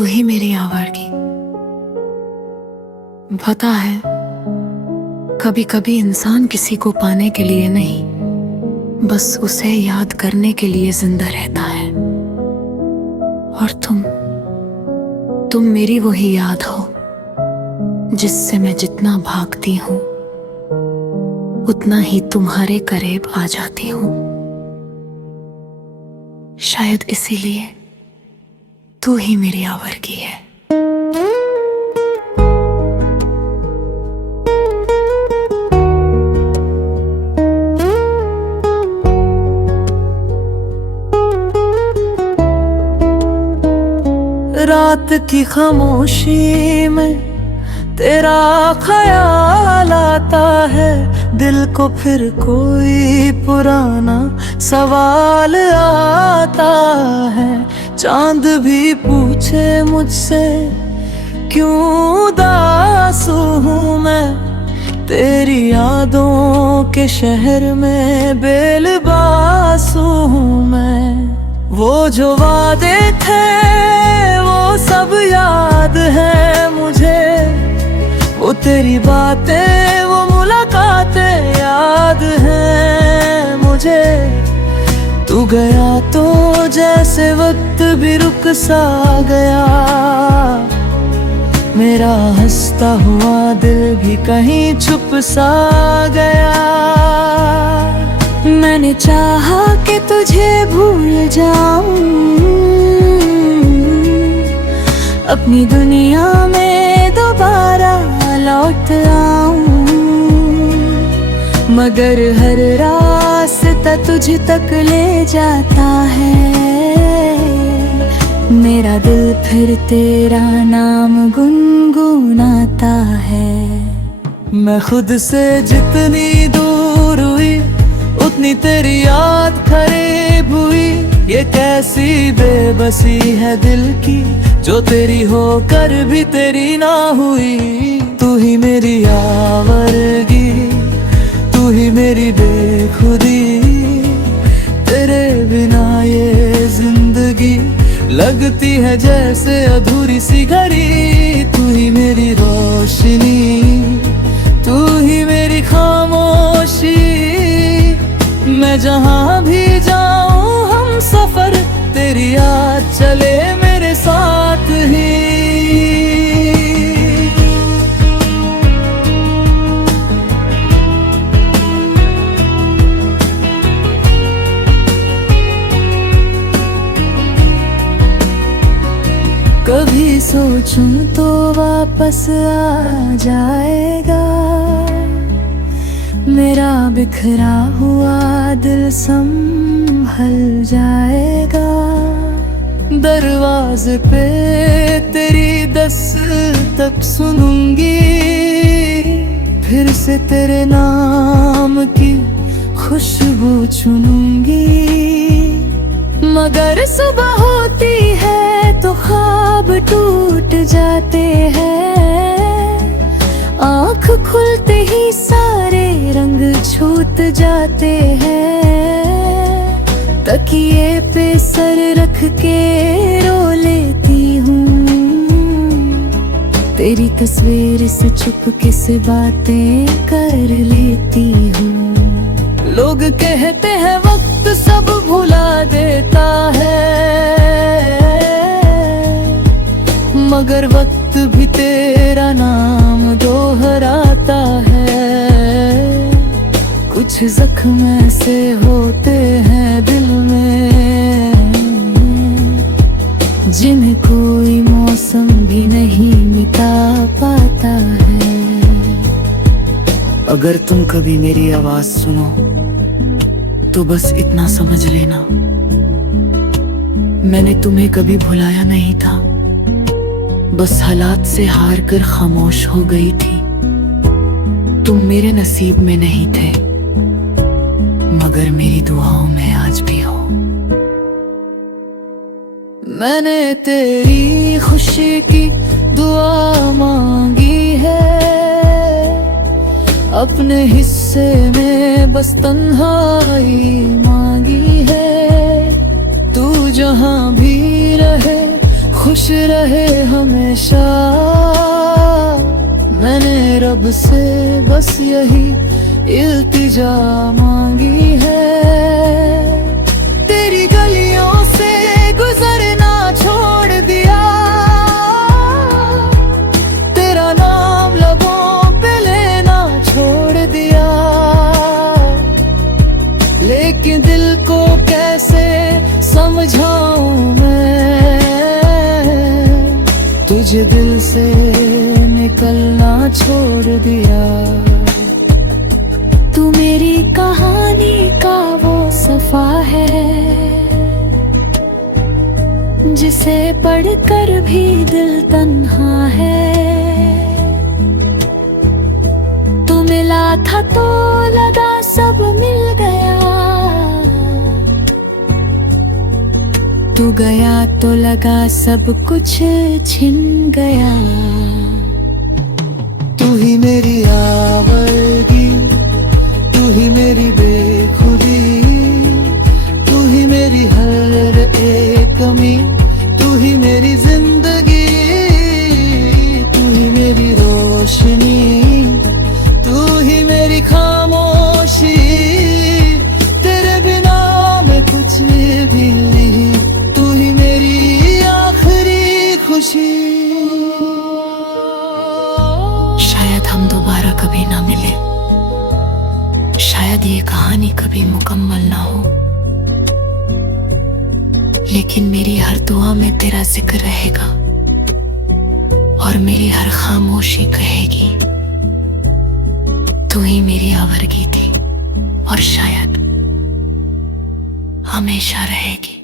तू ही मेरी आवारगी। पता है, कभी कभी इंसान किसी को पाने के लिए नहीं, बस उसे याद करने के लिए जिंदा रहता है। और तुम मेरी वही याद हो जिससे मैं जितना भागती हूँ उतना ही तुम्हारे करीब आ जाती हूँ। शायद इसीलिए तू ही मेरी आवारगी है। रात की खामोशी में तेरा ख्याल आता है, दिल को फिर कोई पुराना सवाल आता है। चांद भी पूछे मुझसे क्यों उदास हूँ मैं, तेरी यादों के शहर में बेलिबास हूँ मैं। वो जो वादे थे वो सब याद है मुझे, वो तेरी बातें वो मुलाकातें याद हैं मुझे। तू गया तो जैसे वक्त भी रुक सा गया, मेरा हंसता हुआ दिल भी कहीं छुप सा गया। मैंने चाहा कि तुझे भूल जाऊं, अपनी दुनिया में दोबारा लौट आऊं, मगर हर रास्ता तुझ तक ले जाता है। मेरा दिल फिर तेरा नाम गुनगुनाता है। मैं खुद से जितनी दूर हुई उतनी तेरी याद करीब हुई। ये कैसी बेबसी है दिल की, जो तेरी होकर भी तेरी ना हुई। तू ही मेरी आवारगी, तू ही मेरी बेखुदी, तेरे बिना ये जिंदगी लगती है जैसे अधूरी सी घड़ी। तू ही मेरी रोशनी, तू ही मेरी खामोशी, मैं जहाँ भी जाऊँ हम सफर तेरी याद चले मेरे साथ ही। कभी सोचूं तो वापस आ जाएगा, मेरा बिखरा हुआ दिल संभल जाएगा। दरवाजे पे तेरी दस्तक सुनूंगी, फिर से तेरे नाम की खुशबू चुनूंगी। मगर सुबह होती है तो ख्वाब टूट जाते हैं, आँख खुलते ही सारे रंग छूट जाते हैं। तकिए पे सर रख के रो लेती हूँ, तेरी तस्वीर से चुपके से बातें कर लेती हूँ। लोग कहते हैं वक्त सब भुला देता है, मगर वक्त भी तेरा नाम दोहराता है। कुछ जख्म ऐसे होते हैं दिल में, जिन्हें कोई मौसम भी नहीं मिटा पाता है। अगर तुम कभी मेरी आवाज सुनो तो बस इतना समझ लेना, मैंने तुम्हें कभी भुलाया नहीं था, बस हालात से हार कर खामोश हो गई थी। तुम मेरे नसीब में नहीं थे, मगर मेरी दुआओं में आज भी हो। मैंने तेरी खुशी की दुआ मांगी है, अपने हिस्से में बस तन्हाई मांगी है। तू जहां भी रहे खुश रहे हमेशा। मैंने रब से बस यही इल्तिजा मांगी है, तेरी गलियों से गुजरना छोड़ दिया, तेरा नाम लबों पे लेना छोड़ दिया। लेकिन दिल को कैसे समझाऊं मैं, तुझे दिल से निकलना छोड़ दिया। तू मेरी कहानी का वो सफा है, जिसे पढ़कर भी दिल तन्हा है। तू मिला था तो लगा सब मिल गया, तू गया तो लगा सब कुछ छिन गया। तू ही मेरी आवाज़गी, तू ही मेरी बेखुदी, तू ही मेरी हर एक कमी, तू ही मेरी जिंदगी, तू ही मेरी रोशनी, तू ही मेरी खामोशी। तेरे बिना मैं कुछ भी नहीं, तू ही मेरी आखिरी खुशी। शायद हम दोबारा कभी ना मिले, शायद ये कहानी कभी मुकम्मल ना हो, लेकिन मेरी हर दुआ में तेरा जिक्र रहेगा और मेरी हर खामोशी कहेगी तू ही मेरी आवारगी थी और शायद हमेशा रहेगी।